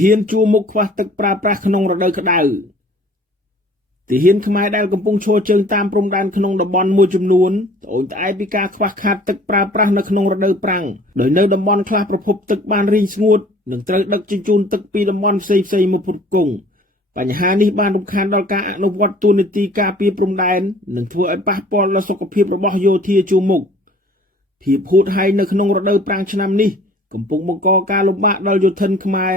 ហ៊ានជួមុខខ្វះទឹកប្រើប្រាស់ក្នុងរដូវក្តៅទាហានខ្មែរដែលកំពុងឈរជើងតាមព្រំដែនក្នុងតំបន់មួយចំនួនត្អូញត្អែពីការខ្វះខាតទឹកប្រើប្រាស់នៅក្នុងរដូវប្រាំងដោយនៅតំបន់ខ្លះប្រភពទឹកបានរីងស្ងួតនិងត្រូវដឹកជញ្ជូនទឹកពីតំបន់ផ្សេងៗមកផ្គត់ផ្គង់បញ្ហានេះបានរំខានដល់ការអនុវត្តទូនីតិការពារព្រំដែននិងធ្វើឲ្យប៉ះពាល់ដល់សុខភាពរបស់យោធាជួមុខភាពហួតហែងនៅក្នុងរដូវប្រាំងឆ្នាំនេះកំពុងបង្កការលំបាកដល់យោធិនខ្មែរ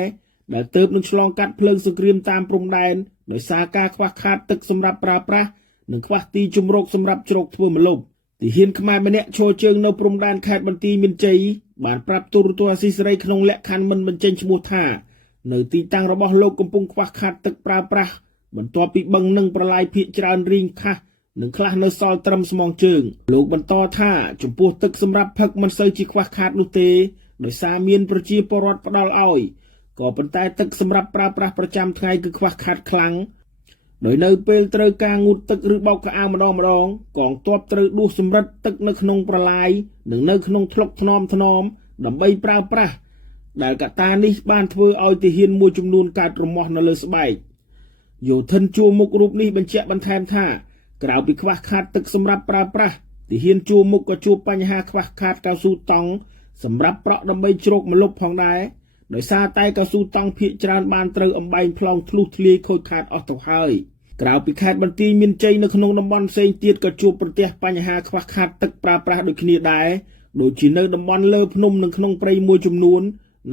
ដែលទើបនឹងឆ្លងកាត់ភ្លើងសង្គ្រាមតាមព្រំដែនដោយសារការខ្វះខាតទឹកសម្រាប់ប្រើប្រាស់និងខ្វះទីជម្រកសម្រាប់ជ្រកធ្វើម្លប់ទាហានខ្មែរម្នាក់ឈរជើងនៅព្រំដែនខេត្តបន្ទាយមានជ័យបានប្រាប់ទូរទស្សន៍អាស៊ីសេរីក្នុងលក្ខខណ្ឌមិនបញ្ចេញឈ្មោះថានៅទីតាំងរបស់លោកកំពុងខ្វះខាតទឹកប្រើប្រាស់បន្ទាប់ពីបឹងនិងប្រឡាយភាគច្រើនរីងខះនិងខ្លះនៅសល់ត្រឹមស្មងជើងលោកបន្តថាចំពោះទឹកសម្រាប់ផឹកមិនសូវជាខ្វះខាតនោះទេដោយសារមានប្រជាពលរដ្ឋផ្ដល់ឲ្យក៏ប៉ុន្តែទឹកសម្រាប់ប្រើប្រាស់ប្រចាំថ្ងៃគឺខ្វះខាតខ្លាំងដោយនៅពេលត្រូវការងូតទឹកឬបោកខោអាវម្ដងកងទ័ពត្រូវដួសសម្រិតទឹកនៅក្នុងប្រឡាយនិងនៅក្នុងថ្លុកថ្នមដើម្បីប្រើប្រាស់ដែលកត្តានេះបានធ្វើឲ្យទាហានមួយចំនួនកើតរមាស់នៅលើស្បែកយោធិនជួមុខរូបនេះបញ្ជាក់បន្ថែមថាក្រៅពីខ្វះខាតទឹកសម្រាប់ប្រើប្រាស់ទាហានជួមុខក៏ជួបបញ្ហាខ្វះខាតកៅស៊ូតង់សម្រាប់ប្រក់ដើម្បីជ្រកម្លប់ផងដែរដោយសារតែកៅស៊ូតង់ភាគច្រើនបានត្រូវអំបែងផ្លងធ្លុះធ្លាយខូចខាតអស់ទៅហើយក្រៅពីខេត្តបន្ទាយមានជ័យនៅក្នុងតំបន់ផ្សេងទៀតក៏ជួបប្រទះបញ្ហាខ្វះខាតទឹកប្រើប្រាស់ដូចគ្នាដែរដូចជានៅតំបន់លើភ្នំនិងក្នុងព្រៃមួយចំនួន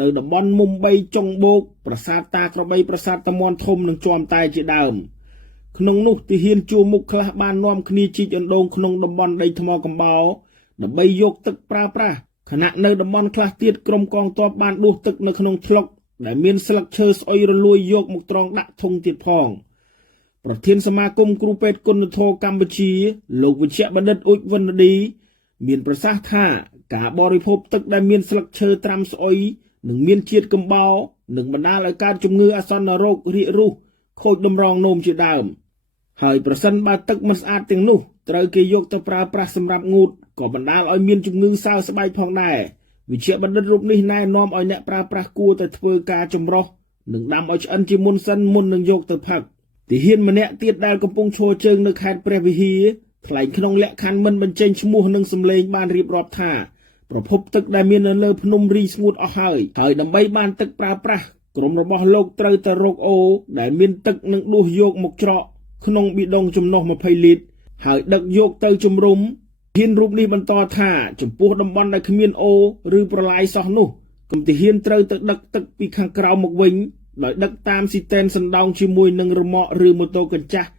នៅតំបន់មុំ3ចុងបោកប្រាសាទតាក្របីប្រាសាទតាមាន់ធំនិងជាំតែជាដើមក្នុងនោះទាហានជួមុខខ្លះបាននាំគ្នាជីកអណ្ដូងក្នុងតំបន់ដីថ្មកំបោរដើម្បីយកទឹកប្រើប្រាស់ខណៈនៅតំបន់ខ្លះទៀតក្រុមកងទ័ពបានដួសទឹកនៅក្នុងថ្លុកដែលមានស្លឹកឈើស្អុយរលួយយកមកត្រងដាក់ធុងទៀតផងប្រធានសមាគមគ្រូពេទ្យគុណធម៌កម្ពុជាលោកវិជ្ជបណ្ឌិតអ៊ុចវណ្ណឌីមានប្រសាសន៍ថាការបរិភោគទឹកដែលមានស្លឹកឈើត្រាំស្អុយនិងមានជាតិកំបោរនឹងបណ្ដាលឲ្យកើតជំងឺអាសន្នរោគរាគរូសខូចតម្រងនោមជាដើមហើយប្រសិនបើទឹកមិនស្អាតទាំងនោះត្រូវគេយកទៅប្រើប្រាស់សម្រាប់ងូតក៏បណ្ដាលឲ្យមានជំងឺសើស្បែកផងដែរវិជ្ជបណ្ឌិតរូបនេះណែនាំឲ្យអ្នកប្រើប្រាស់គួរតែធ្វើការចម្រោះនិងដាំឲ្យឆ្អិនជាមុនសិនមុននឹងយកទៅផឹកទាហានម្នាក់ទៀតដែលកំពុងឈរជើងនៅខេត្តព្រះវិហារថ្លែងក្នុងលក្ខខណ្ឌមិនបញ្ចេញឈ្មោះនិងសម្លេងបានរៀបរាប់ថាប្រភពទឹកដែលមាននៅលើភ្នំរីស្ងួតអស់ហើយដើម្បីបានទឹកប្រើប្រាស់ក្រុមរបស់លោកត្រូវទៅរកអូដែលមានទឹកនិងដួសយកមកច្រកក្នុងប៊ីដុងចំណុះ20លីត្រហើយដឹកយកទៅជំរុំទាហានរូបនេះបន្តថាចំពោះតំបន់ដែលគ្មានអូឬប្រឡាយសោះនោះក្រុមទាហានត្រូវទៅដឹកទឹកពីខាងក្រៅមកវិញដោយដឹកតាមស៊ីទែនសណ្ដោងជាមួយនឹងរមាក់ឬម៉ូតូកញ្ចាស់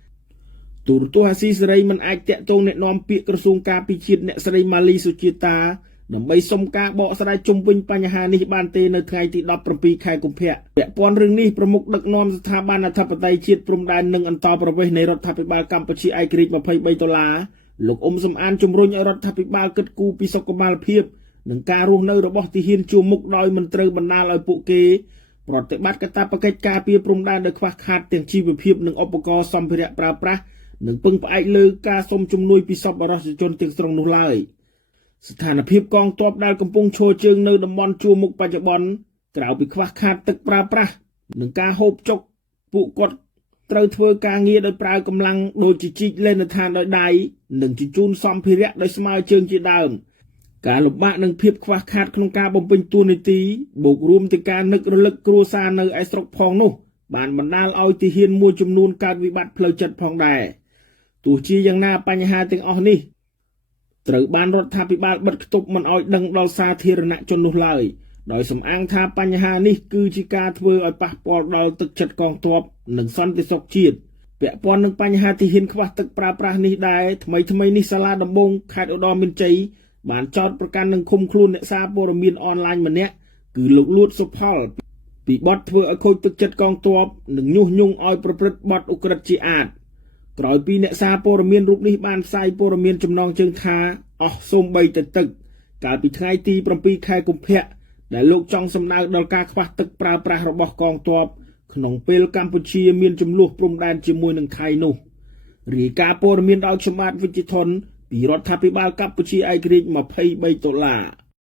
ទូរទស្សន៍អាស៊ីសេរីមិនអាចតាក់ទងណែនាំពាក្យក្រសួងការពារជាតិអ្នកស្រីម៉ាលីសុជាតាដើម្បីសុំការបកស្រាយជុំវិញបញ្ហានេះបានទេនៅថ្ងៃទី17ខែកុម្ភៈពាក់ព័ន្ធរឿងនេះប្រមុខដឹកនាំស្ថាប័នអធិបតេយ្យជាតិព្រំដែននិងអន្តរប្រវេសន៍នៃរដ្ឋាភិបាលកម្ពុជាឯករាជ្យ$23លោកអ៊ុំសំអានជំរុញឲ្យរដ្ឋាភិបាលគិតគូរពីសុខុមាលភាពនិងការរស់នៅរបស់ទាហានជួមុខដោយមិនត្រូវបណ្ដាលឲ្យពួកគេប្រតិបត្តិកាតព្វកិច្ចការពារព្រំដែនដោយខ្វះខាតទាំងជីវភាពនិងឧបករណ៍សម្ភារៈប្រើប្រាស់និងពឹងផ្អែកលើការសុំជំនួយពីសប្បុរសជនទាំងស្រុងនោះឡើយស្ថានភាពកងទ័ពដែលកំពុងឈរជើងនៅតំបន់ជួមុខបច្ចុប្បន្នក្រៅពីខ្វះខាតទឹកប្រើប្រាស់និងការហូបចុកពួកគាត់ត្រូវធ្វើការងារដោយប្រើកម្លាំងដូចជាជីកលេនដ្ឋានដោយដៃនិងជញ្ជូនសម្ភារៈដោយស្មើជើងជាដើមការលំបាកនិងភាពខ្វះខាតក្នុងការបំពេញតួនាទីបូករួមទាំងការនឹករលឹកគ្រួសារនៅឯស្រុកផងនោះបានបណ្ដាលឲ្យទាហានមួយចំនួនកើតវិបត្តិផ្លូវចិត្តផងដែរទោះជាយ៉ាងណាបញ្ហាទាំងអស់នេះត្រូវបានរដ្ឋាភិបាលបិទគប់មិនឲ្យដឹងដល់សាធារណជននោះឡើយដោយសំអាងថាបញ្ហានេះគឺជាការធ្វើឲ្យប៉ះពាល់ដល់ទឹកចិត្តកងទ័ពនិងសន្តិសុខជាតិពាក់ព័ន្ធនឹងបញ្ហាទាហានខ្វះទឹកប្រើប្រាស់នេះដែរថ្មីនេះសាលាដំបងខេត្តឧត្តរមានជ័យបានចោទប្រកាន់និងឃុំខ្លួនអ្នកសារព័ត៌មានអនឡាញម្នាក់គឺលោកលួតសុផលពីបទធ្វើឲ្យខូចទឹកចិត្តកងទ័ពនិងញុះញង់ឲ្យប្រព្រឹត្តបទឧក្រិដ្ឋជាអាតក្រោយពីអ្នកសារព័ត៌មានរូបនេះបានផ្សាយព័ត៌មានចំណងជើងថាអស់សូម្បីតែទឹកកាលពីថ្ងៃទី7ខែកុម្ភៈដែលលោកចង់សម្ដៅដល់ការខ្វះទឹកប្រើប្រាស់របស់កងទ័ពក្នុងពេលកម្ពុជាមានចំនួនព្រំដែនជាមួយនឹងថៃនោះរាយការណ៍ព័ត៌មានដោយខ្ញុំបាទវិជ្ជធនពីរដ្ឋាភិបាលកម្ពុជាឯករាជ្យ$23